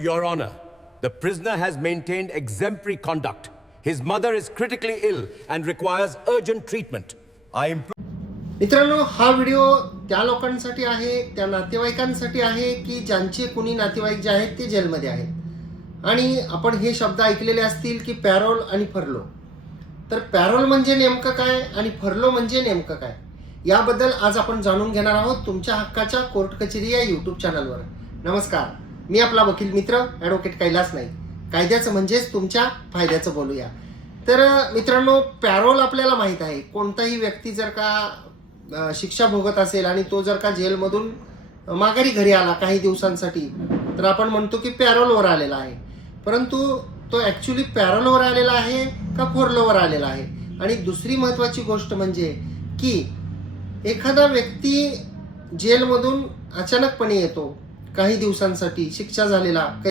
Your Honor, the prisoner has maintained exemplary conduct. His mother is critically ill and requires urgent treatment. I implore. मित्रांनो, हा video त्या लोकांसाठी आहे, त्या नातेवाईकांसाठी आहे की ज्यांचे कुणी नातेवाईक जे आहेत ते जेलमध्ये आहेत. आणि आपण हे शब्द ऐकलेले असतील की पॅरोल आणि फर्लो. तर पॅरोल म्हणजे नेमकं काय आणि फर्लो म्हणजे नेमकं काय, याबद्दल आज आपण जाणून घेणार आहोत तुमच्या हक्काच्या कोर्ट कचेरी या यूट्यूब चॅनलवर. नमस्कार, मी आपला वकील मित्र ॲडव्होकेट कैलास नाईक. कायद्याचं म्हणजेच तुमच्या फायद्याचं बोलूया. तर मित्रांनो, पॅरोल आपल्याला माहित आहे. कोणताही व्यक्ती जर का शिक्षा भोगत असेल आणि तो जर का जेलमधून माघारी घरी आला काही दिवसांसाठी, तर आपण म्हणतो की पॅरोलवर आलेला आहे. परंतु तो ॲक्च्युली पॅरोलवर आलेला आहे का फर्लोवर आलेला आहे. आणि दुसरी महत्त्वाची गोष्ट म्हणजे की एखादा व्यक्ती जेलमधून अचानकपणे येतो काही दिवसांसाठी शिक्षा झालेला,